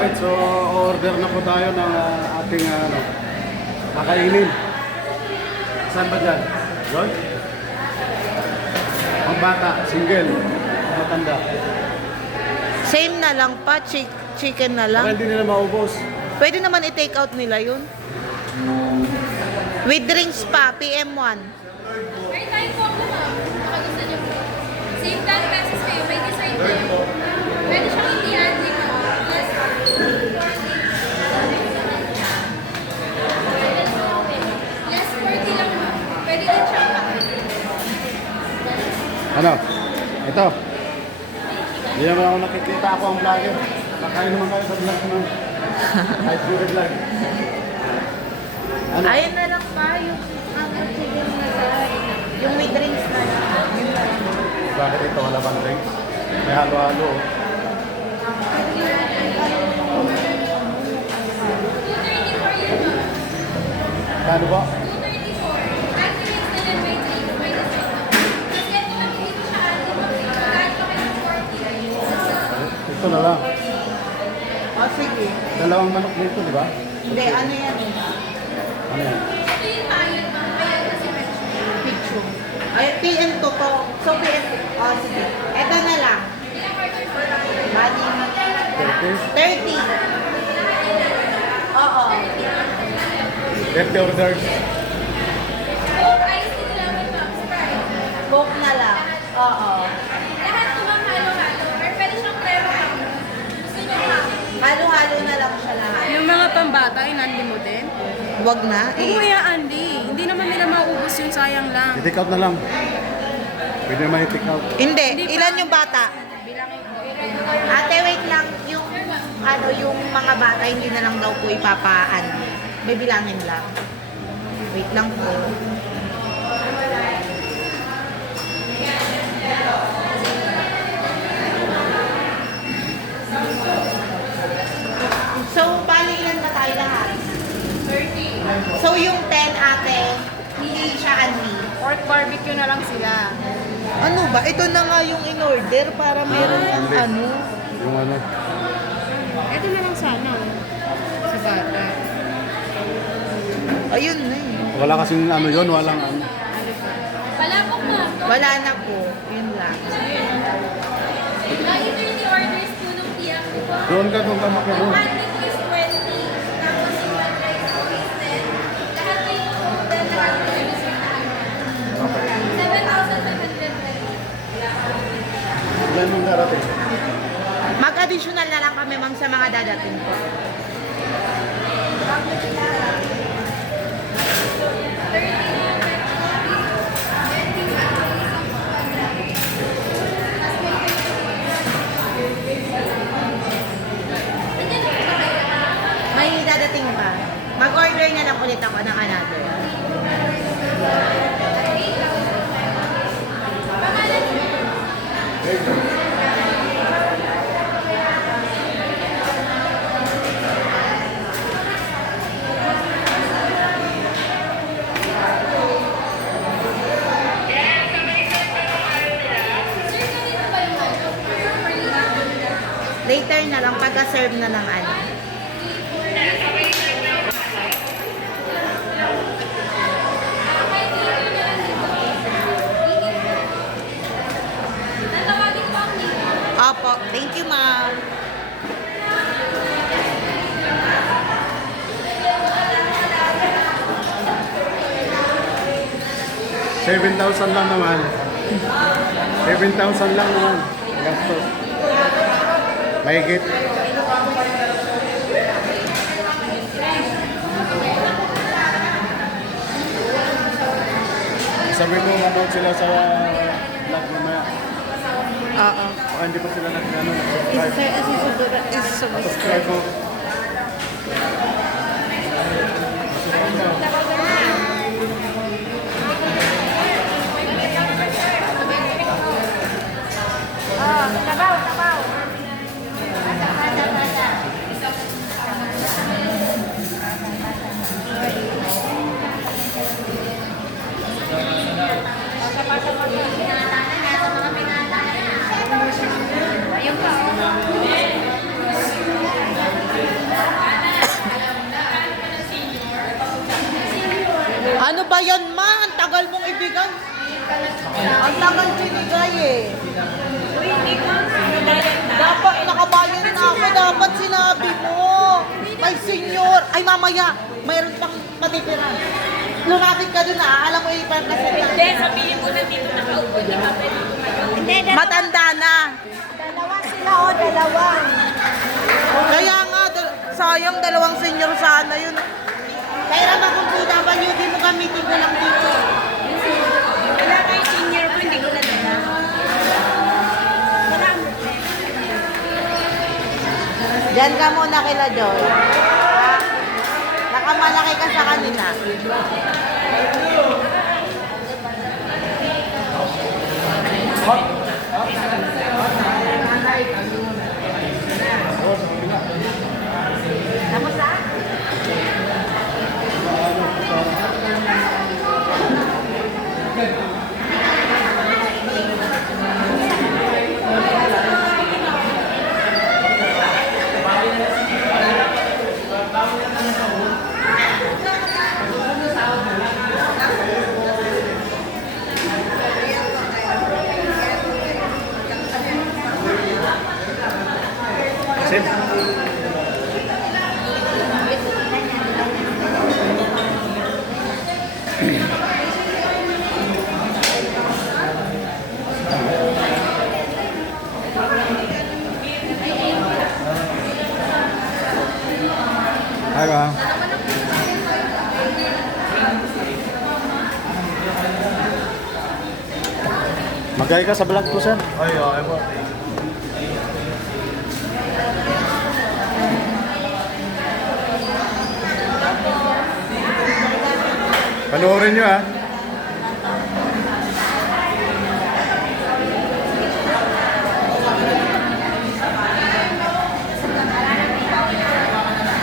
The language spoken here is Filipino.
Alright, so order na po tayo ng ating kakainin. Saan ba dyan? Doon? Ang bata, single, ang matanda. Same na lang pa, chicken na lang. Baka hindi nila maubos. Pwede naman i-take out nila yun. With drinks pa, PM1. May time po ako ma'am. Baka gusto niyo po. Same 10 pesos kayo. May dessert din. Pwede siyang hindi-handling mo. Plus 40. Less 40 lang ma'am. Pwede din siyang Ano? Ito. Hindi naman ako nakikita ako ang vlogger. Nakain naman kayo sa vlog naman. Kahit puro vlog. Ano? Ayun na lang pa, yung chicken na lang. Yung with drinks na lang. Yun na lang. Bakit ito wala bang drinks? May halo-halo. Oh. 230 for you ma'am. Kano ba? 234. Activates na lang may drink. May dessert ma'am. Kasi ito ma'am, hindi ko siya alam ma'am. Kahit pa kayo ng 40. Ito na lang. O, sige. Dalawang manok dito, di ba? Hindi, ano yan? Ano yan? Ito yung payat ma'am. Payat kasi mention. Picture. Ay, PM2 to. So, PM2. O, sige. Ito na lang. Ilang order po? Bali. 30? 30. Oo. 30 orders. Coke ice tea naman ma'am. Sprite. Coke na lang. Oo. Lahat ito ma'am halo-halo. Or pwede siyang prero ma'am. Gusto niyo ma'am? Halo-halo na lang siya lahat. Yung mga pambata, inandi mo din? Wag na. Oo, Andy. Hindi naman nila maubos yun, sayang lang. I-take out na lang. Pwede naman i-take out. Hindi. Hindi pa. Ilan yung bata? Bilangin ko. Ate, wait lang. Yung, yung mga bata, hindi na lang daw po ipapaan. May bilangin lang. Wait lang po. So, bali ilan ba tayo lahat? 30. So, yung 10 ate, hindi siya anli. Pork barbecue na lang sila. Ano ba? Ito na nga yung in-order para meron ng hindi. ano. Yung ano. Ito na lang sana, oh. Sa bata. Ayun na eh. Wala kasing ano yun, walang ano. Palapok ma'am. Wala na po. Yun lang. Lagi 30 orders po nung tiyak ko po. Doon ka makiroon. Ang handling ko is 20. Tapos yung one rice ko is 10. Lahat na yung food, then lahat na yung dessert na ano. Okay. 7,500. Ilan yung darating? Mag-additional na lang kami ma'am sa mga dadating po. May dadating pa. Mag-order na lang ulit ako ng another. Sir, kanina ba yung ano? Later na lang, pagka-serve na ng ano. Natawagin po ang name. Opo, thank you ma'am. $7,000 lang naman. 7,000 lang naman. Gastos. Mahigit. Sabi mo manood sila sa vlog mamaya. Oo. Baka hindi pa sila nag-subscribe. Subscribe mo. Ayun pa. Ang tagal sinigay eh. Dapat nakabayan na ako. Dapat sinabi mo. May senior. Ay, mamaya. Mayroon pang matitira. Lumapit ka dun Alam mo yung ipapasal. Hindi, sabihin mo na dito nakaupo, di ba pwede tumayo? Matanda na. Dalawa sila o, dalawa. Kaya nga, sayang dalawang senior sana yun. Kaya naman kung PWD mo gamitin ko lang dito. Wala kayo senior ko, hindi ko na dala. Wala mo. Diyan ka muna kila Joy. Ha? Nakamalaki ka sa kanila. Tapos na? Sim. Hi, ma'am. Magay ka sa vlog ko, sir. Ay, ay po. Panoorin nyo, ha.